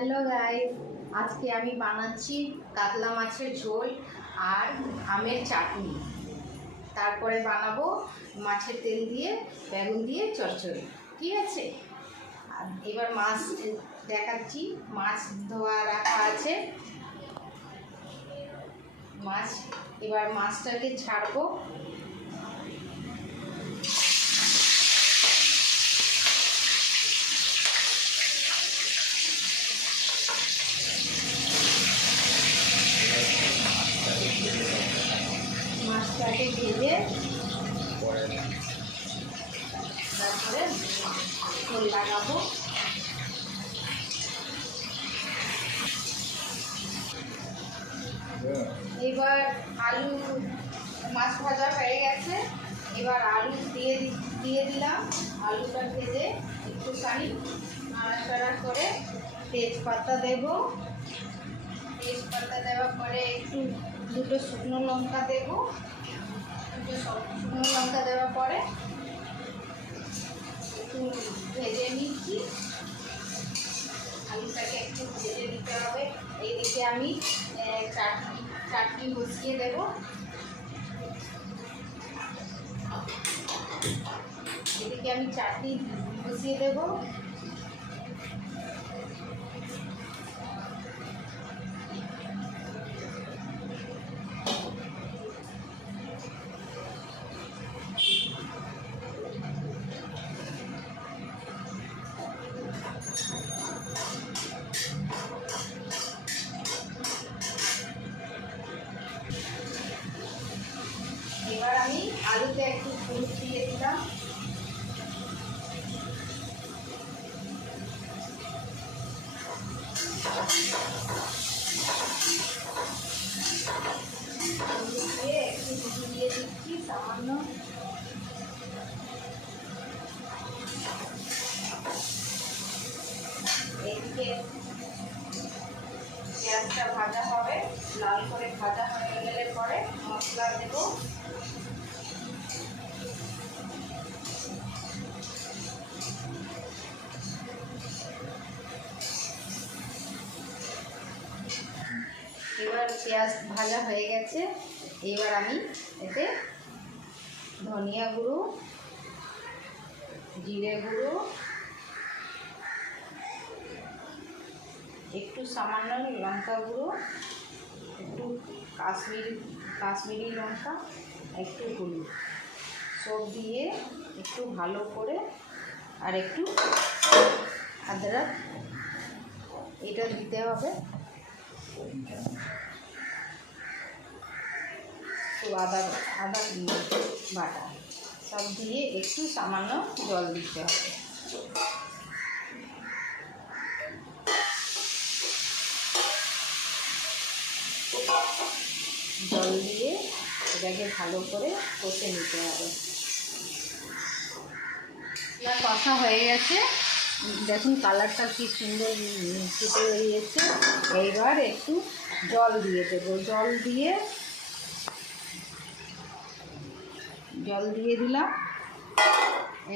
Hello guys, আজকে আমি বানাচ্ছি কাতলা মাছের ঝোল আর আমের চাটনি। তারপরে বানাবো মাছের তেল দিয়ে বেগুন দিয়ে চচ্চড়ি। ঠিক আছে, আর এবার মাছ দেখাচ্ছি। মাছ ধোয়া রাখা আছে। এবার মাছটাকে ছাড়বো। মাছটাকে ভেজে তারপরে ঝোল লাগাবো। এবার আলু, মাছ ভাজা হয়ে গেছে। এবার আলু দিয়ে দিলাম। আলুটা ভেজে একটুখানি নাড়াচাড়া করে তেজপাতা দেব। তেজপাতা দেওয়ার পরে দুটো শুকনো লঙ্কা দেব। শুকনো লঙ্কা দেওয়ার পরে একটু ভেজে নিচ্ছি। আলুটাকে একটু ভেজে দিতে হবে। এইদিকে আমি চাটনি বসিয়ে দেব। এদিকে আমি চাটনি বসিয়ে দেব। এবার আমি আলুতে একটু হলুদ দিয়ে দিলাম। হলুদ দিয়ে একটু দিয়ে দিচ্ছি সামান্য। এদিকে পেঁয়াজটা ভাজা হবে, লাল করে ভাজা হয়ে গেলে পরে মশলা দেব। এবার পেঁয়াজ ভাজা হয়ে গেছে। এবার আমি এতে ধনিয়া গুঁড়ো, জিরে গুঁড়ো, একটু সামান্য লঙ্কা গুঁড়ো, একটু কাশ্মীরি লঙ্কা, একটু হলুদ সব দিয়ে একটু ভালো করে, আর একটু আদরক এটা দিতে হবে। তো আদা বাটা সব দিয়ে একটু সামান্য জল দিতে হবে। জল দিয়ে এটাকে ভালো করে কষে নিতে হবে। কষা হয়ে গেছে, দেখুন কালারটা কি সুন্দর ফুটে বেরিয়েছে। এইবার একটু জল দিয়ে দেবো। জল দিয়ে দিলাম।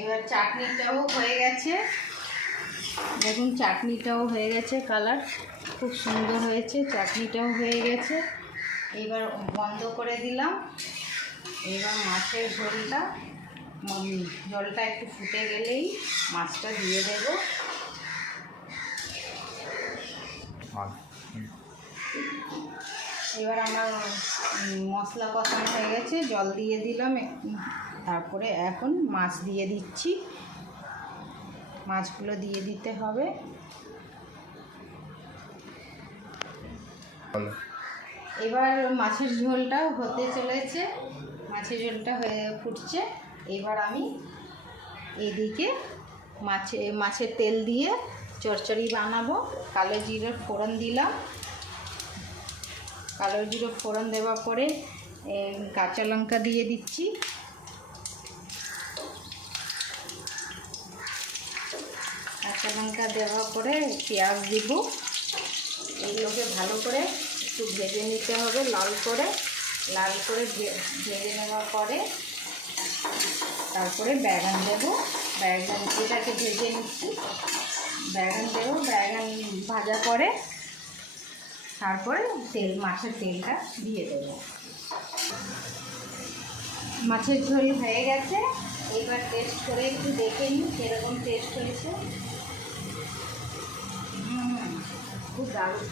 এবার চাটনিটাও হয়ে গেছে। দেখুন চাটনিটাও হয়ে গেছে, কালার খুব সুন্দর হয়েছে। চাটনিটাও হয়ে গেছে। এবার বন্ধ করে দিলাম। এবার মাছের জলটা একটু ফুটে গেলেই মাছটা দিয়ে দেব। এবার আমার মশলা কষানো হয়ে গেছে, জল দিয়ে দিলাম। তারপরে এখন মাছ দিয়ে দিচ্ছি। মাছগুলো দিয়ে দিতে হবে। এবার মাছের ঝোলটাও হতে চলেছে। মাছের ঝোলটা ফুটছে। এবার আমি এদিকে মাছের তেল দিয়ে চচ্চড়ি বানাবো। কালো জিরের ফোড়ন দিলাম। কালো জিরে ফোড়ন দেওয়ার পরে কাঁচা লঙ্কা দিয়ে দিচ্ছি। কাঁচা লঙ্কা দেওয়ার পরে পেঁয়াজ দিব। এগুলোকে ভালো করে একটু ভেজে নিতে হবে। লাল করে ভেজে নেওয়ার পরে তারপরে বেগুন দেবো। বেগুন এটাকে ভেজে নিচ্ছি। ব্যাগন দেবো, ব্যাগন ভাজা করে তারপরে মাছের তেলটা দিয়ে দেবো। মাছের ঝোল হয়ে গেছে, এবার টেস্ট করে একটু দেখে নিই কীরকম টেস্ট হয়েছে। খুব দারুণ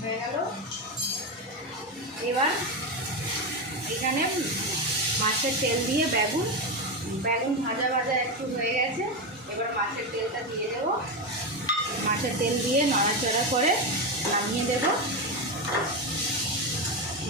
হয়ে গেল। এবার এখানে মাছের তেল দিয়ে বেগুন ভাজা ভাজা একটু হয়ে গেছে, এবার মাছের তেলটা দিয়ে দেবো। মাছের তেল দিয়ে নাড়াচাড়া করে নামিয়ে দেবো।